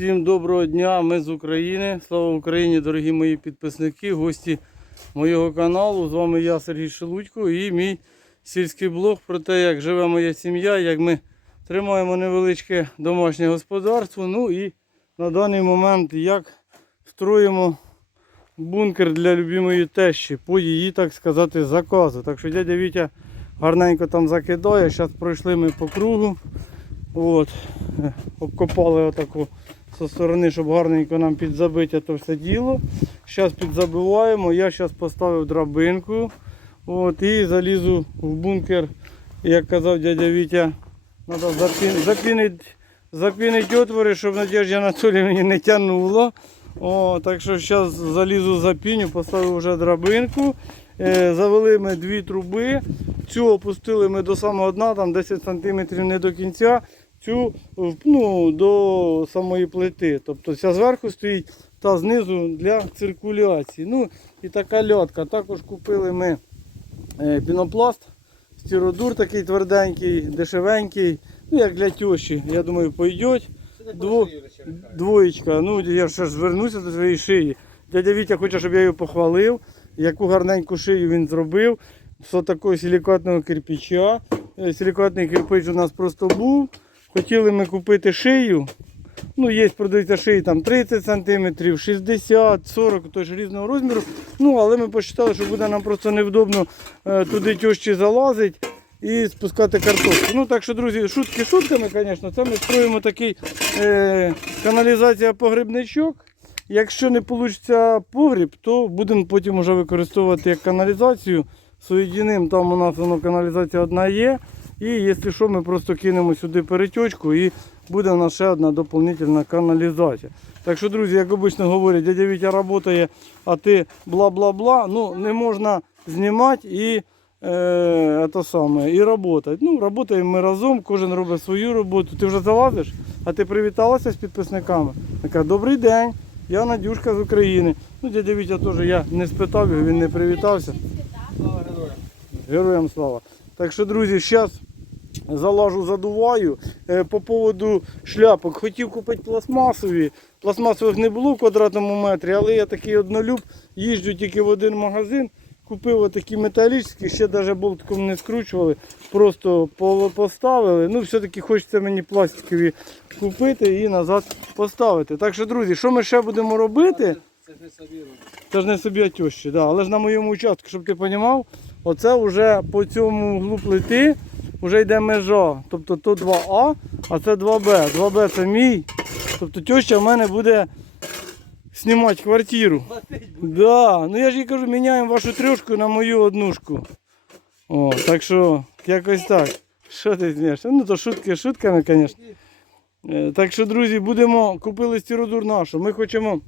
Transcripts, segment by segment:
Всім доброго дня, ми з України. Слава Україні, дорогі мої підписники, гості моєго каналу. З вами я, Сергій Шелудько, і мій сільський блог про те, як живе моя сім'я, як ми тримаємо невеличке домашнє господарство. Ну і на даний момент як строїмо бункер для любимої тещі по її, так сказати, заказу. Так що дядя Вітя гарненько там закидає. Зараз пройшли ми по кругу. От. Е, Обкопали отаку зі сторони, щоб гарненько нам підзабити це все діло. Зараз підзабиваємо. Я зараз поставив драбинку. От, і залізу в бункер. Як казав дядя Вітя, треба запінити, запінити отвори, щоб Надежда Анатолій мені не тягнуло. О, так що зараз залізу запіню, поставив вже драбинку. Е, завели ми дві труби. Цю опустили ми до самого дна, там 10 см не до кінця. Цю ну, до самої плити. Тобто ця зверху стоїть та знизу для циркуляції. Ну і така льотка. Також купили ми е, пінопласт, стіродур такий тверденький, дешевенький. Ну як для тещі, я думаю, пойдеть. Дво... Двоєчка. Ну я ще ж звернуся до своєї шиї. Дядя Вітя хоче, щоб я його похвалив. Яку гарненьку шию він зробив. З такого силікатного кирпича. Е, Силікатний кирпич у нас просто був. Хотіли ми купити шию. Ну, є продаються шиї там 30 см, 60, 40, тож різного розміру. Ну, але ми посчитали, що буде нам просто невдобно е, туди тьощі залазить і спускати картошку. Ну так що, друзі, шутки шутками, звісно, це ми строїмо такий е, каналізація погребничок. Якщо не вийде погріб, то будемо потім вже використовувати як каналізацію. Соєдиним, там у нас воно каналізація одна є. І якщо що, ми просто кинемо сюди перетічку і буде у нас ще одна доповнительна каналізація. Так що, друзі, як обично говорять, дядя Вітя працює, а ти бла-бла-бла, ну не можна знімати і е, це саме, і працювати. Ну, працюємо ми разом, кожен робить свою роботу. Ти вже залазиш, а ти привіталася з підписниками. Така, добрий день, я Надюшка з України. Ну, дядя Вітя теж я не спитав його, він не привітався. Героям слава. Так що, друзі, зараз залажу, задуваю. Е, По поводу шляпок хотів купити пластмасові. Пластмасових не було в квадратному метрі, але я такий однолюб, їжджу тільки в один магазин. Купив отакі металічні, ще навіть болтком не скручували, просто по- поставили. Ну, все-таки хочеться мені пластикові купити і назад поставити. Так що, друзі, що ми ще будемо робити? Це ж не собі робить. Це ж не собі тещі, да. але ж на моєму участку, щоб ти розумів, оце вже по цьому углу плити вже йде межа. Тобто то 2А, а це 2Б. 2Б це мій. Тобто теща в мене буде знімати квартиру. Да. Ну я ж їй кажу, міняємо вашу трьошку на мою однушку. О, так що якось так. Що ти смієш? Ну то шутки шутками, звісно. Е, Так що, друзі, будемо купили стіродур нашу. Ми хочемо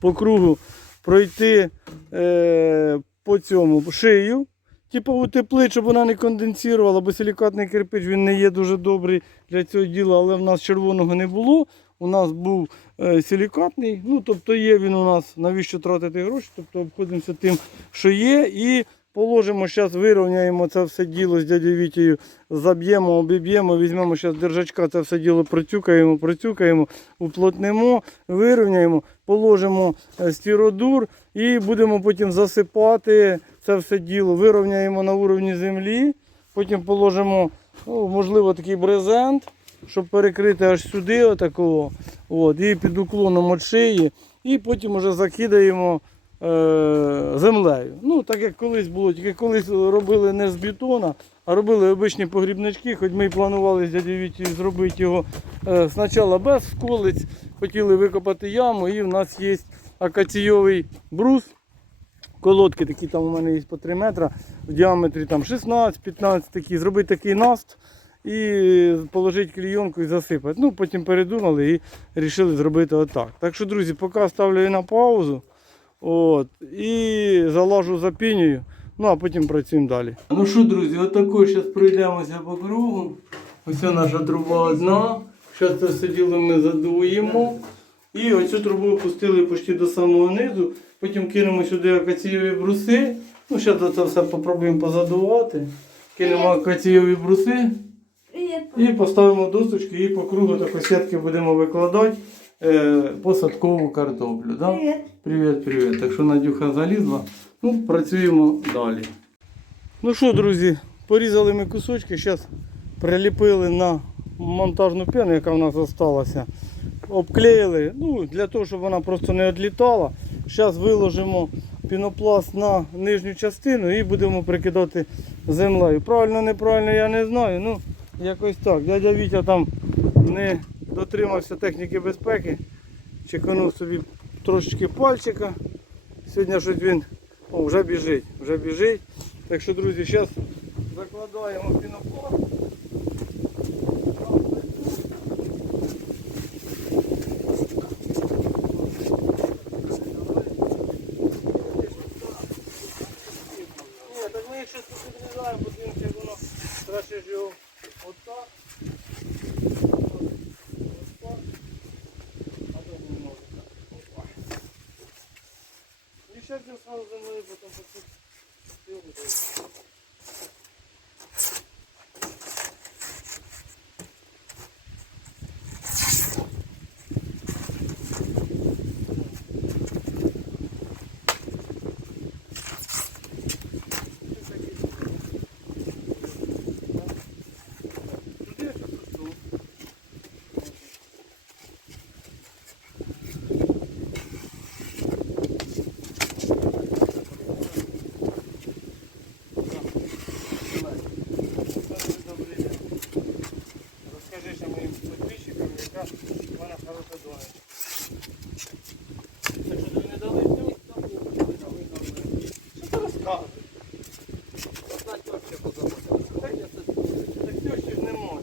по кругу пройти е, по цьому шию. Типу утеплити, щоб вона не конденсувала, бо силікатний кирпич він не є дуже добрий для цього діла, але в нас червоного не було. У нас був е, силікатний, ну тобто є він у нас, навіщо тратити гроші, тобто обходимося тим, що є. І положимо, зараз вирівняємо це все діло з дядю Вітєю, заб'ємо, обіб'ємо, візьмемо зараз держачка, це все діло процюкаємо, процюкаємо, уплотнимо, вирівняємо, положимо е, стіродур і будемо потім засипати це все діло, вирівняємо на уровні землі, потім положимо, можливо, такий брезент, щоб перекрити аж сюди, отакого, от, і під уклоном від шиї, і потім вже закидаємо землею. Ну, так як колись було, тільки колись робили не з бетона, а робили обичні погрібнички, хоч ми і планували з дядю Віті зробити його е, спочатку без сколиць, хотіли викопати яму, і в нас є акаційовий брус. Колодки такі там у мене є по 3 метри, в діаметрі там 16-15 такі, зробити такий наст і положити клійонку і засипати. Ну, потім передумали і вирішили зробити отак. Так що, друзі, поки ставлю на паузу. От, і залажу запінюю, ну а потім працюємо далі. Ну що, друзі, отако зараз пройдемося по кругу. Ось наша труба одна. Зараз це все діло ми задуємо. І оцю трубу опустили почти до самого низу. Потім кинемо сюди акаційові бруси. Ну, зараз це все попробуємо позадувати. Кинемо акаційові бруси і поставимо досочки і по кругу тако сітки будемо викладати. Е, посадкову картоплю. Да? Привіт. Привіт, привіт. Так що Надюха залізла. Ну, працюємо далі. Ну що, друзі, порізали ми кусочки, зараз приліпили на монтажну пену, яка в нас залишилася. Обклеїли, ну, для того, щоб вона просто не відлітала. Зараз виложимо пінопласт на нижню частину і будемо прикидати землею. Правильно, неправильно, я не знаю. Ну, якось так. Дядя Вітя там не дотримався техніки безпеки. Чеканув собі трошечки пальчика. Сьогодні щось він о, вже біжить, вже біжить. Так що, друзі, зараз закладаємо пінопласт. Тут відрізаємо, подивимося, як воно краще ж його. Отак. А то не може так. Опа. І ще один сразу за мной, по тут силу дає. Туди, тут, тут. Добрий день. Розкажи ще моїм підписчикам, яка в мене хороша донечка. Так що тобі не дали цю? Що ти розказуєш? Так тещі ж немає.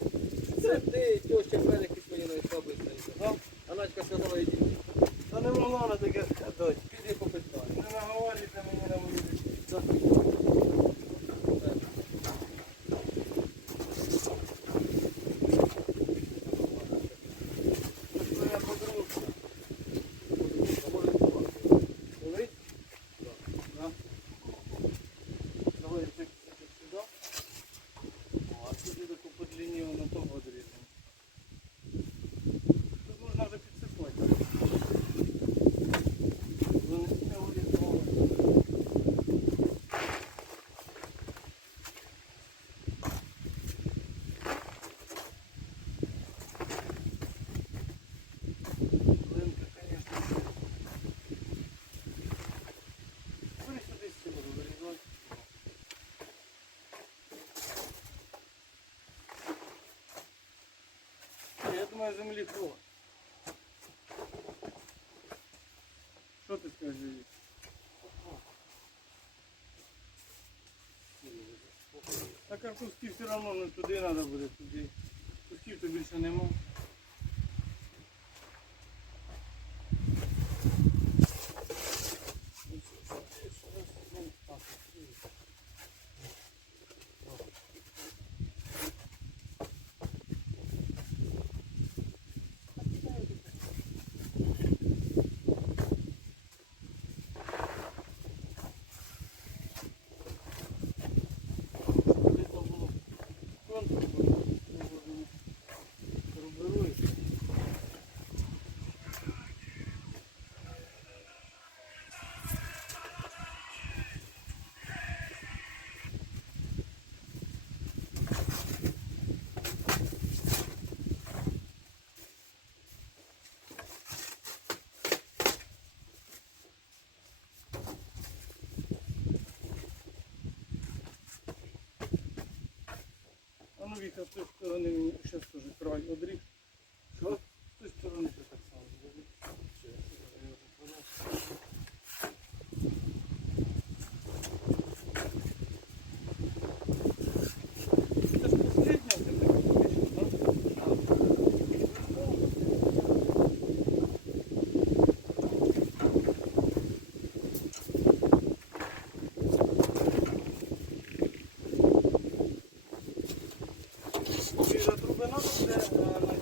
Це ти, теща Фелики своєї таблиці. Да? А Надька сказала, іди. Та не могла вона таке сказати. Піди попитай. Не наговорюйте мені на вулиці. Це ж твоя подружка. Коли? Да. Давай це це сюди. О, а сюди таку подлінію на того одрізаємо. Тут можна вже підсипати. Вони не урізали. Глинка, конечно. Бери сюди стіну, вирізай. Думаю, землі хватить. Що ти скажеш? Юрій? Так а кусків все одно не туди треба буде, туди. Кусків то більше нема. А ну Віка, з тої сторони мені ще теж край одріг. Що? З тої сторони це так само. Біжа трубина буде е, на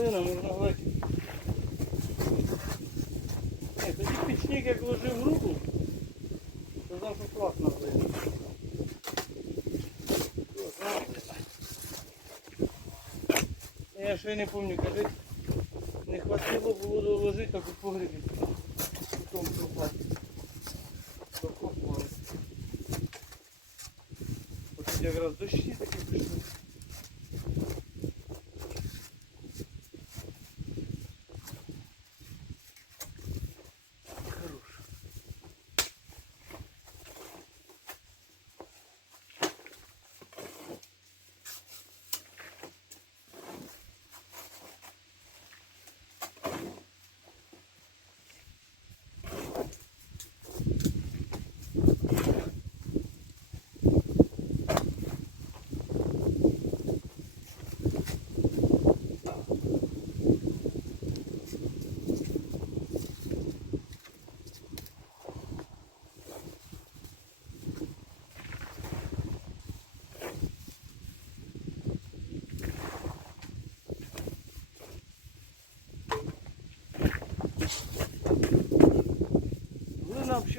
глина, можна гладити. Ні, тоді пічник як ложив руку, сказав, що класна глина. Я ще не пам'ятаю, каже, не хватило було доложити, так у погребі. Потім копати. Докопали. От якраз дощі такі пішли.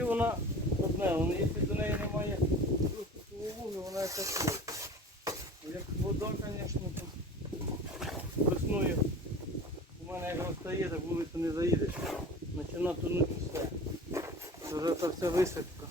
Взагалі вона одне, вона, якщо до неї немає доступу вологи, вона якась. Як вода, звісно, то весною у мене як розстає, так вулицю не заїдеш. Почина тонути все. Це вже та вся висадка.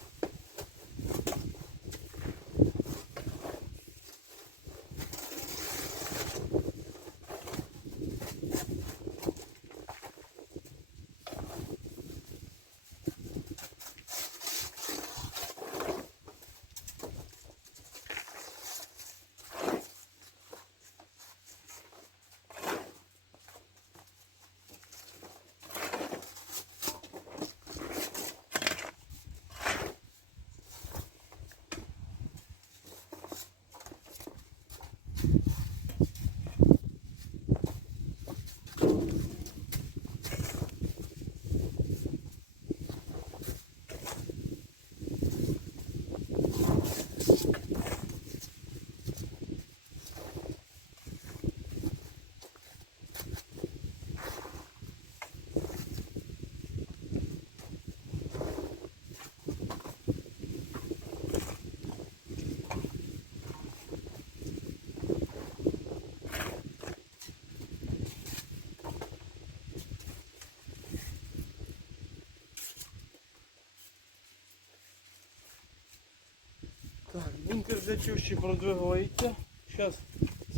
Так, бункер для тющі продвигається. Зараз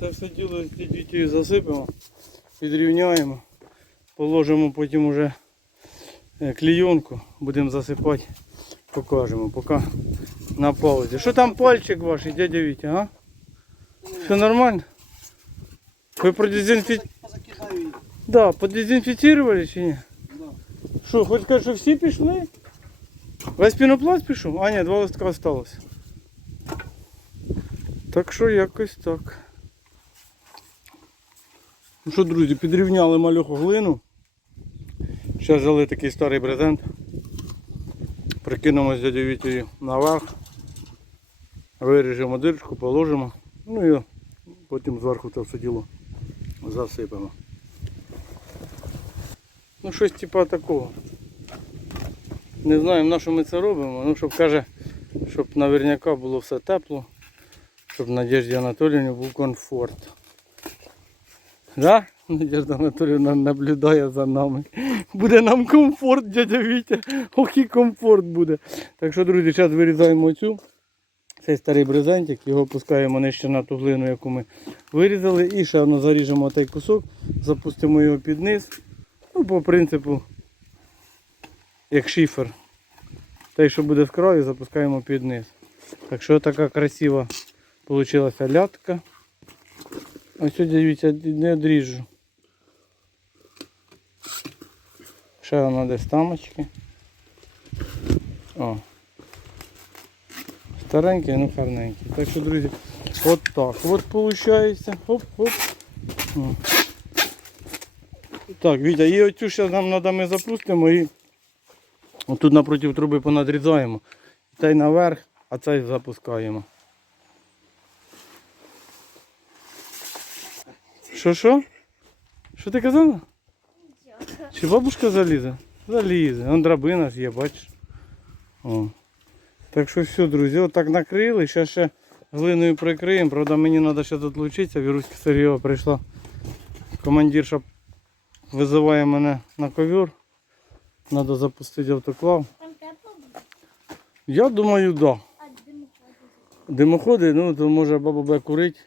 це все діло з дітей засипемо, підрівняємо, положимо потім уже е, клійонку, будемо засипати, покажемо, поки на паузі. Що там пальчик ваш, дядя Вітя, а? Все нормально? Ви продезінфі... Да, подезінфіцірували чи ні? Да. Що, хоч кажуть, що всі пішли? Весь пінопласт пішов? А ні, два листка осталось. Так що якось так. Ну що, друзі, підрівняли мальоху глину. Ще взяли такий старий брезент. Прикинемо з дядю Вітєю наверх. Виріжемо дирочку, положимо. Ну і потім зверху це все діло засипемо. Ну щось типа такого. Не знаю, на що ми це робимо, ну щоб каже, щоб наверняка було все тепло, щоб Надежді Анатоліївні був комфорт. Да? Надежда Анатоліївна наблюдає за нами. Буде нам комфорт, дядя Вітя. Ох і комфорт буде. Так що, друзі, зараз вирізаємо цю. Цей старий брезентик, його опускаємо нижче на ту глину, яку ми вирізали. І ще одно заріжемо той кусок, запустимо його під низ. Ну, по принципу, як шифер. Той, що буде з краю, запускаємо під низ. Так що така красива вийшла лятка. Ось сьогодні дивіться, не одріжу. Ще вона десь тамочки. О. Старенький, ну гарненький. Так що, друзі, от так. От виходить. Хоп-хоп. Так, Вітя, і оцю зараз нам треба ми запустимо і отут напроти труби понадрізаємо. Цей наверх, а цей запускаємо. Що що? Що ти казала? Чи бабушка залізе? Залізе. Вон драбина ж є, бачиш. О. Так що все, друзі, отак накрили. Зараз ще глиною прикриємо. Правда, мені треба ще тут лучитися. Віруська Сергієва прийшла. Командирша визиває мене на ковер. Треба запустити автоклав. Я думаю, так. Да. Димоходи, ну то може баба буде курити,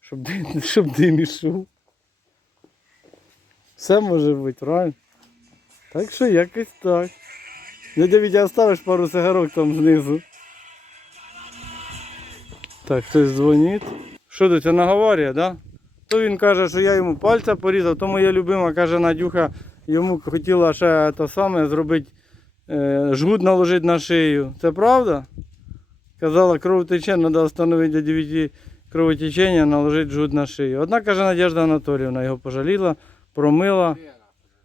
щоб дим, щоб дим ішов. Все може бути, правильно? Так що якось так. Дядя Вітя, оставиш пару сигарок там знизу. Так, хтось дзвонить. Що до тебе наговорює, да? То він каже, що я йому пальця порізав, то моя любима каже Надюха, йому хотіла ще те саме зробити, е, жгут наложити на шию. Це правда? Казала, кров тече, треба встановити дяді Віті кровотечення, наложити жгут на шию. Одна каже Надежда Анатоліївна його пожаліла, промила.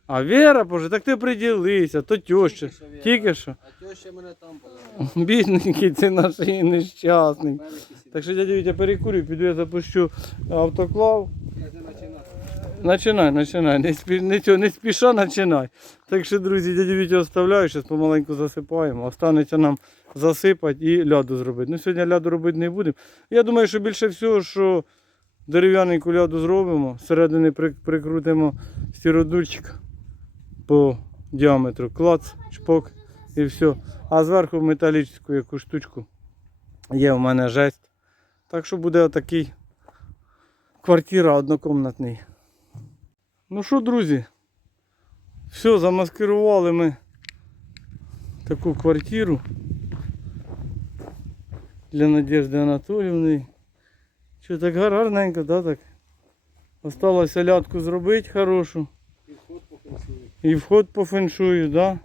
А Вера, боже, так ти приділися, то Вера. Тільки що. А теща мене там положила. Бідненький ти наш нещасний. Так що дядя Вітя перекурю, піду я запущу автоклав. Начинай, начинай, не, спі... нічого, не спіша, начинай. Так що, друзі, дядю Вітю оставляю, зараз помаленьку засипаємо. Останеться нам засипати і ляду зробити. Ну, сьогодні ляду робити не будемо. Я думаю, що більше всього, що дерев'яненьку ляду зробимо, зсередини прикрутимо стіродульчик по діаметру. Клац, чпок і все. А зверху металічну яку штучку є в мене жесть. Так що буде отакий квартира однокомнатний. Ну що, друзі, все, замаскирували ми таку квартиру для Надежди Анатоліївни. Що так гарненько, да, так? Осталося лятку зробити хорошу. І вход по феншую. І вход по феншую, да.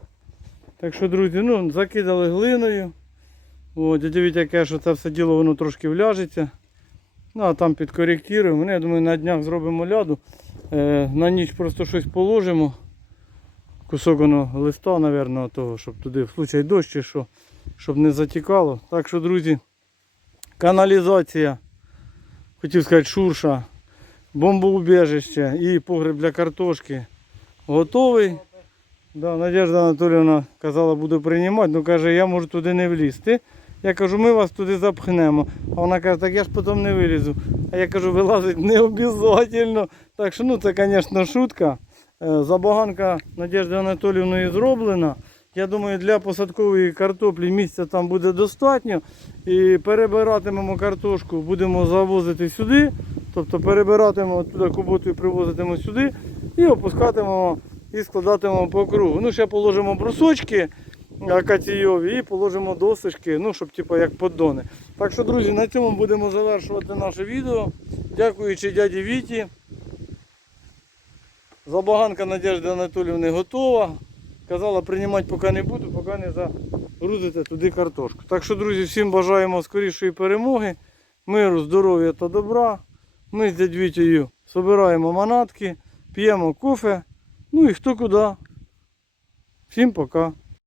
Так що, друзі, ну, закидали глиною. О, дядя Вітя каже, що це все діло воно трошки вляжеться. Ну, а там підкоректуємо. Ну, я думаю, на днях зробимо ляду. Е, на ніч просто щось положимо. Кусок воно листа, мабуть, того, щоб туди в случай дощ чи що, щоб не затікало. Так що, друзі, каналізація, хотів сказати, шурша, бомбоубіжище і погреб для картошки готовий. Да, Надежда Анатоліївна казала, буду приймати, ну каже, я можу туди не влізти. Я кажу, ми вас туди запхнемо. А вона каже, так я ж потім не вилізу. А я кажу, вилазить не обов'язково. Так що ну це, звісно, шутка. Е, Забаганка Надежди Анатоліївної зроблена. Я думаю, для посадкової картоплі місця там буде достатньо. І перебиратимемо картошку, будемо завозити сюди. Тобто перебиратимемо туди куботу і привозитимемо сюди і опускатимемо і складатимемо по кругу. Ну, ще положимо брусочки акаційові і положимо досишки, ну, щоб типу, як поддони. Так що, друзі, на цьому будемо завершувати наше відео. Дякуючи дяді Віті. Забаганка Надежди Анатоліївни готова. Казала, приймати поки не буду, поки не загрузите туди картошку. Так що, друзі, всім бажаємо скорішої перемоги, миру, здоров'я та добра. Ми з дядь Вітєю збираємо манатки, п'ємо кофе. Ну і хто куди. Всім пока.